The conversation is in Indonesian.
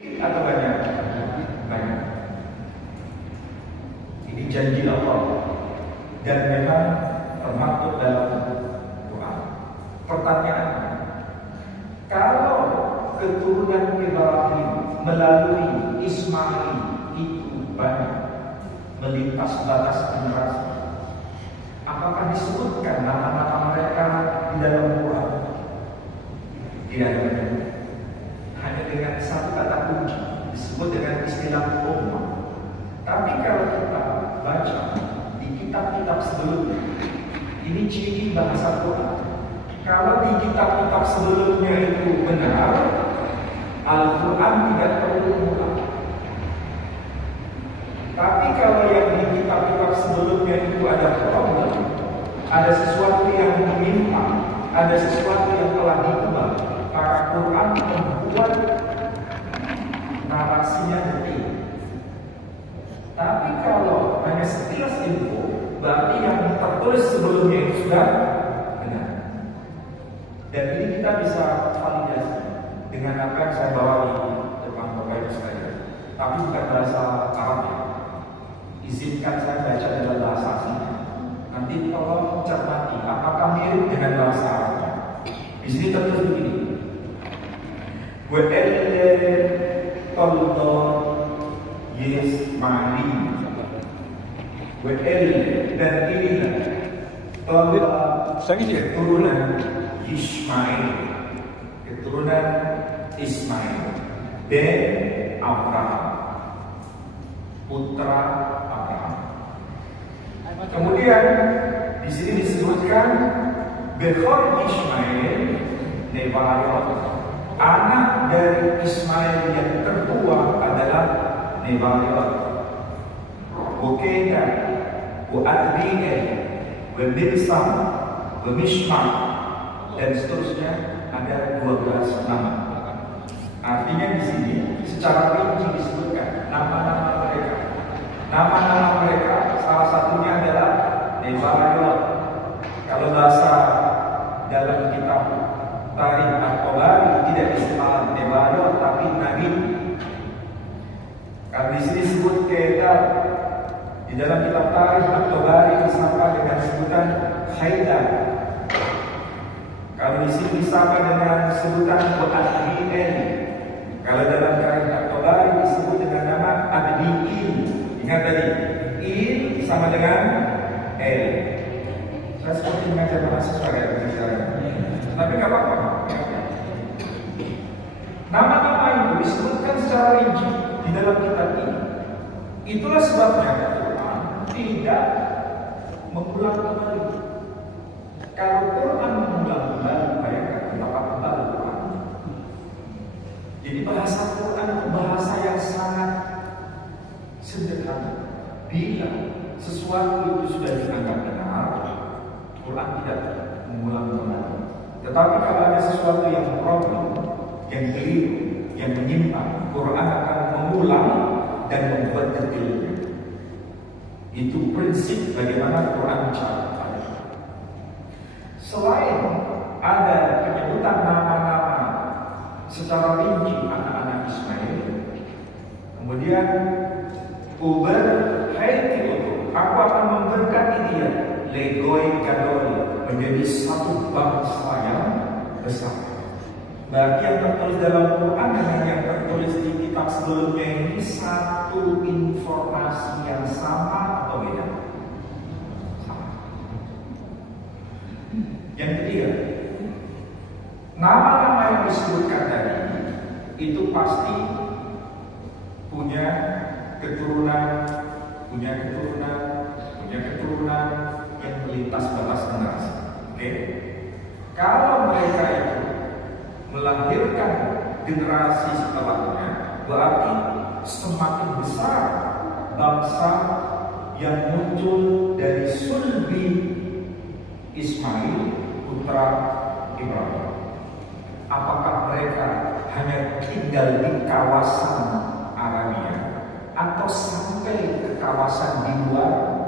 Atau banyak? Banyak. Ini janji Allah dan memang termaktub dalam Quran. Pertanyaan, kalau keturunan Ibrahim melalui Ismail itu banyak melintas batas generasi, apakah disebutkan nama-nama mereka di dalam Quran? Tidak ada. Hanya dengan satu kata kunci disebut dengan istilah ummah. Tapi kalau kita baca di kitab-kitab sebelumnya, ini ciri bahasa Quran. Kalau di kitab-kitab sebelumnya itu benar, Al-Quran tidak perlu mengulang. Tapi kalau yang di kitab-kitab sebelumnya itu ada problem, ada sesuatu yang menyimpang, ada sesuatu yang telah diubah, maka Quran membuat narasinya detil. Tapi kalau hanya sekilas info, berarti yang tertulis sebelumnya itu sudah benar. Dan ini kita bisa validasi dengan apa yang saya bawa di depan Bapak Ibu sekalian. Tapi bukan bahasa Arabnya. Izinkan saya baca dalam bahasa aslinya. Nanti tolong cermati apakah mirip dengan bahasa Arabnya. Di sini tertulis begini. Dan inilah keturunan Ismail, keturunan Ismail dan Abraham, putra Abraham. Kemudian di sini disebutkan Bechor Ismail Nebaioth, anak dari Ismail yang tertua adalah Nebaioth. Bukeda, Adriel, Bilsam, Mishma, dan seterusnya ada 12 nama. Artinya di sini secara rinci disebutkan nama-nama mereka. Nama-nama mereka salah satunya adalah Nebaioth. Kalau bahasa dalam kitab Tarikh At-Tabari tidak disebut Nebaioth tapi Nabi. Kalau di sini disebut Kedar, di dalam kitab Tarikh At-Tabari disapa dengan sebutan Haidar. Kalau di sini disapa dengan sebutan Adriel. Kalau dalam Tarikh At-Tabari disebut dengan nama Abdi'il. Ingat tadi, Il sama dengan L. Saya seperti mengajar mahasiswa kayak bicara. Tapi nggak apa-apa. Nama-nama itu disebutkan secara rinci di dalam kitab ini. Itulah sebabnya Quran tidak mengulang kembali. Kalau Quran mengulang kembali, bayangkan betapa tebal Quran. Jadi bahasa Quran itu bahasa yang sangat sederhana. Bila sesuatu itu sudah dianggap benar, Quran tidak mengulang kembali. Tetapi kalau ada sesuatu yang problem, yang keliru, yang menyimpang, Quran akan mengulang dan membuat detailnya. Itu prinsip bagaimana Quran bicara. Selain ada penyebutan nama-nama secara rinci anak-anak Ismail, kemudian Uber Haiti, aku akan memberkati dia Legoi Gadol, menjadi satu bangsa yang besar. Berarti yang tertulis dalam Quran dengan yang tertulis di kitab sebelumnya ini satu informasi yang sama atau beda? Sama. Yang ketiga, nama-nama yang disebutkan tadi itu pasti punya keturunan yang melintas batas generasi. Oke? Kalau mereka itu melahirkan generasi setelahnya, berarti semakin besar bangsa yang muncul dari sulbi Ismail putra Ibrahim. Apakah mereka hanya tinggal di kawasan Arabia atau sampai ke kawasan di luar